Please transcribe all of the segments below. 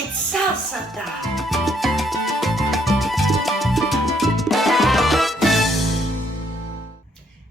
It's salsa time!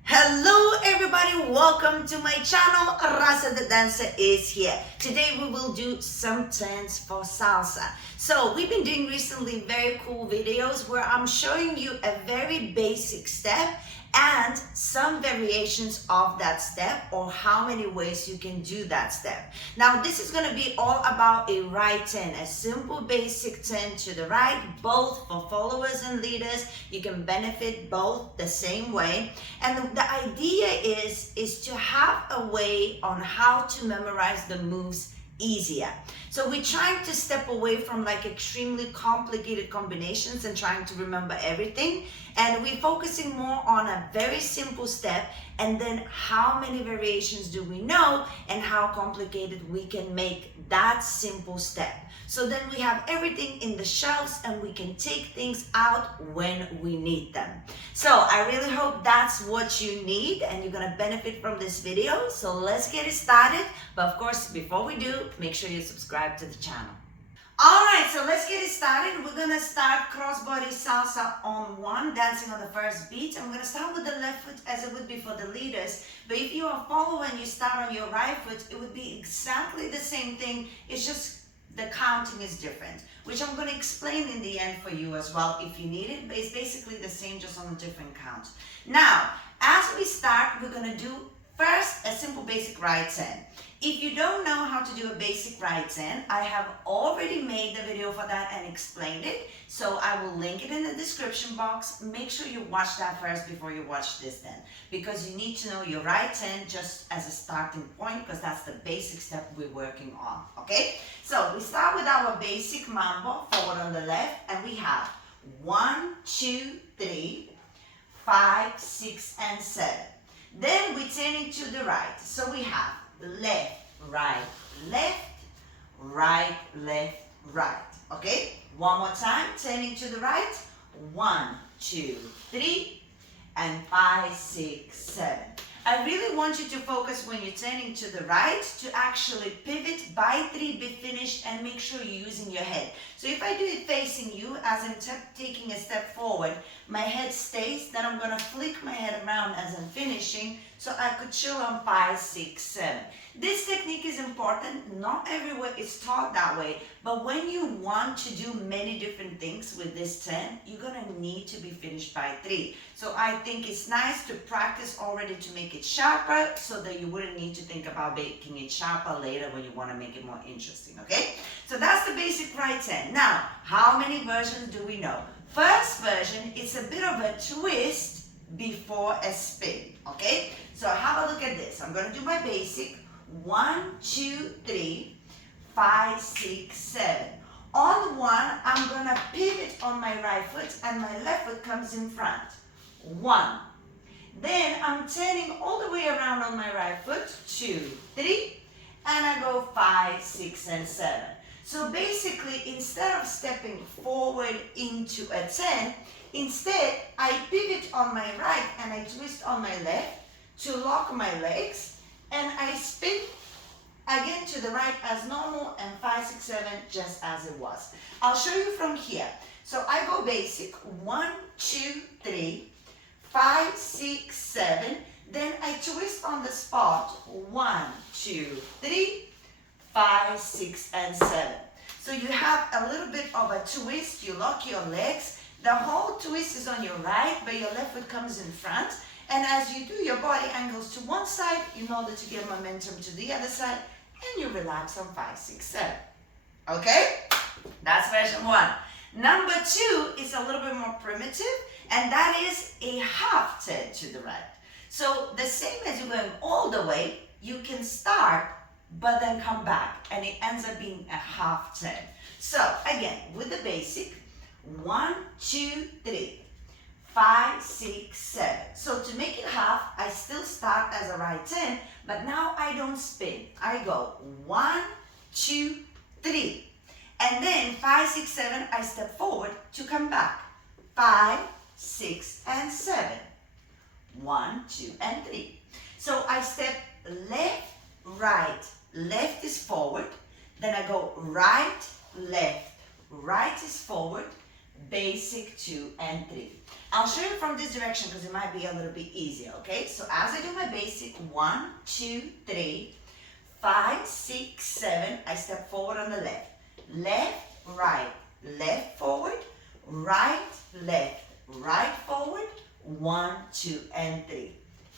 Hello everybody, welcome to my channel. Rasa the dancer is here. Today we will do some turns for salsa. So we've been doing recently very cool videos where I'm showing you a very basic step and some variations of that step, or how many ways you can do that step. Now this is going to be all about a right turn, a simple basic turn to the right, both for followers and leaders. You can benefit both the same way, and the idea is to have a way on how to memorize the moves easier. So we're trying to step away from like extremely complicated combinations and trying to remember everything, and we're focusing more on a very simple step, and then how many variations do we know and how complicated we can make that simple step. So then we have everything in the shelves and we can take things out when we need them. So I really hope that's what you need and you're gonna benefit from this video. So let's get it started. But of course, before we do, make sure you subscribe to the channel. All right, so let's get it started. We're gonna start crossbody salsa on one, dancing on the first beat. I'm gonna start with the left foot as it would be for the leaders. But if you're a follower and you start on your right foot, it would be exactly the same thing. It's just the counting is different, which I'm going to explain in the end for you as well if you need it, but it's basically the same, just on a different count. Now, as we start, we're going to do first a simple basic right turn. If you don't know how to do a basic right turn, I have already made the video for that and explained it, so I will link it in the description box. Make sure you watch that first before you watch this then, because you need to know your right turn just as a starting point, because that's the basic step we're working on, okay? So we start with our basic mambo, forward on the left, and we have 1, 2, 3, 5, 6, and 7. Then we turn into the right, so we have left, right, left, right, left, right. Okay, one more time, turning to the right. 1, 2, 3, and 5, 6, 7. I really want you to focus when you're turning to the right to actually pivot by 3, be finished, and make sure you're using your head. So if I do it facing you as I'm taking a step forward, my head stays, then I'm going to flick my head around as I'm finishing, so I could chill on 5, 6, 7. This technique is important. Not everywhere is taught that way, but when you want to do many different things with this turn, you're going to need to be finished by 3. So I think it's nice to practice already to make it sharper, so that you wouldn't need to think about making it sharper later when you want to make it more interesting, okay? So that's the basic right turn. Now, how many versions do we know? First version, it's a bit of a twist before a spin, okay? So have a look at this. I'm going to do my basic. 1, 2, 3, 5, 6, 7. On 1, I'm going to pivot on my right foot and my left foot comes in front. 1. Then I'm turning all the way around on my right foot. 2, 3, and I go 5, 6, and 7. So basically, instead of stepping forward into a turn, instead I pivot on my right and I twist on my left to lock my legs, and I spin again to the right as normal, and 5, 6, 7 just as it was. I'll show you from here. So I go basic, 1, 2, 3, 5, 6, 7. Then I twist on the spot, 1, 2, 3, 5, 6, and 7. So you have a little bit of a twist, you lock your legs. The whole twist is on your right, but your left foot comes in front. And as you do, your body angles to one side in order to get momentum to the other side, and you relax on 5, 6, 7. Okay? That's version 1. Number 2 is a little bit more primitive, and that is a half turn to the right. So the same as you're going all the way, you can start, but then come back, and it ends up being a half turn. So again, with the basic, 1, 2, 3. 5, 6, 7. So to make it half, I still start as a right turn, but now I don't spin. I go 1, 2, 3. And then 5, 6, 7, I step forward to come back. 5, 6, and 7. 1, 2, and 3. So I step left, right. Left is forward. Then I go right, left, right is forward, basic 2 and 3. I'll show you from this direction because it might be a little bit easier, okay? So as I do my basic 1, 2, 3, 5, 6, 7, I step forward on the left. Left, right, left, forward, right, left, right, forward, 1, 2, and 3.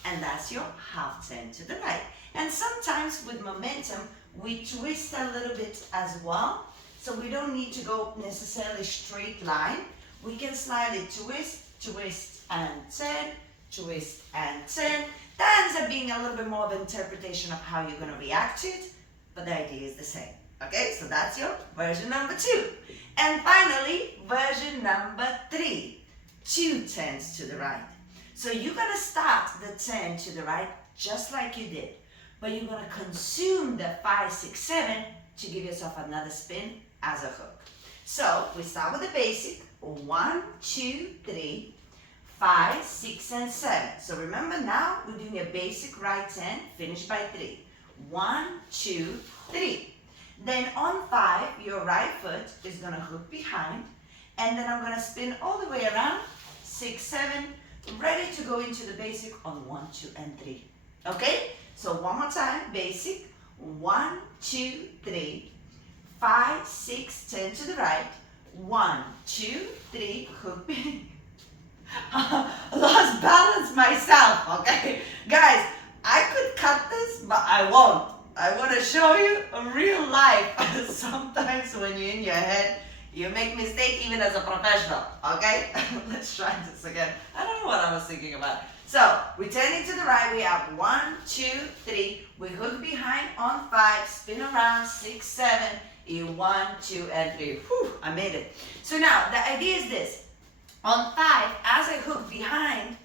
And that's your half turn to the right. And sometimes with momentum, we twist a little bit as well. So we don't need to go necessarily straight line. We can slightly twist, twist and turn, twist and turn. That ends up being a little bit more of an interpretation of how you're going to react to it, but the idea is the same. Okay, so that's your version number 2. And finally, version number 3, 2 turns to the right. So you're going to start the turn to the right just like you did, but you're going to consume the 5, 6, 7 to give yourself another spin as a hook. So we start with the basic, 1, 2, 3, 5, 6, and 7. So remember now we're doing a basic right turn, finished by 3. 1, 2, 3. Then on 5, your right foot is going to hook behind, and then I'm going to spin all the way around, 6, 7, ready to go into the basic on 1, 2, and 3. Okay? So one more time, basic, 1, 2, 3, 5, 6, turn to the right, 1, 2, 3, hook behind. Lost balance myself, okay? Guys, I could cut this, but I won't. I want to show you a real life. Sometimes when you're in your head, you make mistakes even as a professional, okay? Let's try this again. I don't know what I was thinking about. So, we're turning to the right. We have 1, 2, 3. We hook behind on 5, spin around, 6, 7, 1, 2, and 3. Whew, I made it. So now, the idea is this. On 5, as I hook behind,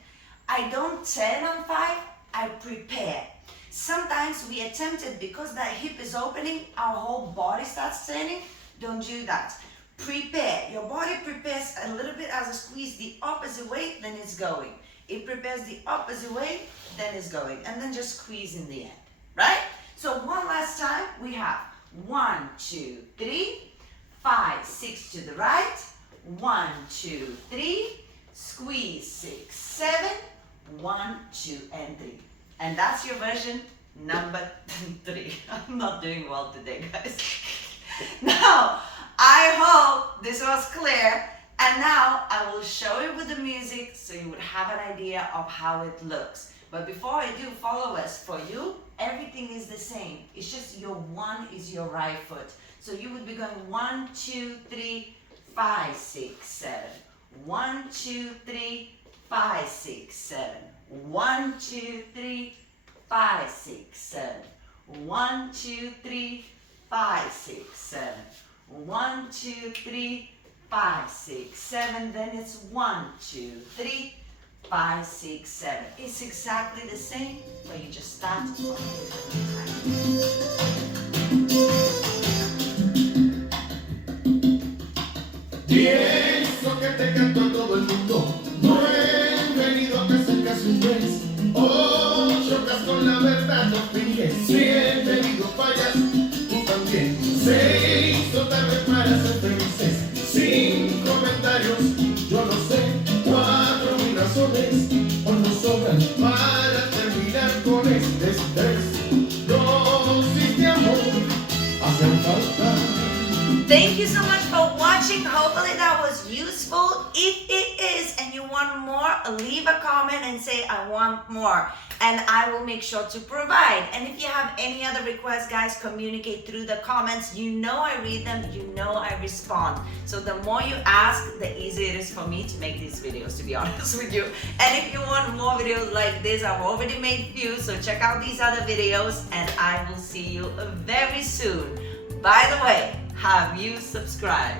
I don't turn on 5, I prepare. Sometimes we attempt it because that hip is opening, our whole body starts turning. Don't do that. Prepare. Your body prepares a little bit as a squeeze the opposite way, then it's going. It prepares the opposite way, then it's going. And then just squeeze in the end, right? So one last time, we have 1, 2, 3, 5, 6 to the right, 1, 2, 3, squeeze, 6, 7, 1, 2, and 3. And that's your version number 3. I'm not doing well today, guys. Now, I hope this was clear. And now I will show you with the music so you would have an idea of how it looks. But before I do, follow us. For you, everything is the same. It's just your 1 is your right foot. So you would be going 1, 2, 3, 5, 6, 7. 1, 2, 3, 5, 6, 7. 1, 2, 3, 5, 6, 7. 1, 2, 3, 5, 6, 7. 1, 2, 3, 5, 6, 7. Then it's 1, 2, 3, 5, 6, 7. It's exactly the same, but you just start on the Y eso que te canto a todo el mundo, no he venido a que se case un mes. Oh, chocas con la verdad, no finges. Si he tenido fallas, tú también. Se hizo tarde para ser felices. Sin comentarios, yo no sé. 4.000 razones hoy nos sobran para terminar con este estrés. Dosis de amor hacen falta. Thank you so much for watching. Hopefully that was useful. If it is and you want more, leave a comment and say I want more, and I will make sure to provide. And if you have any other requests, guys, communicate through the comments. You know I read them, you know I respond. So the more you ask, the easier it is for me to make these videos, to be honest with you. And if you want more videos like this, I've already made few, so check out these other videos, and I will see you very soon. By the way, have you subscribed?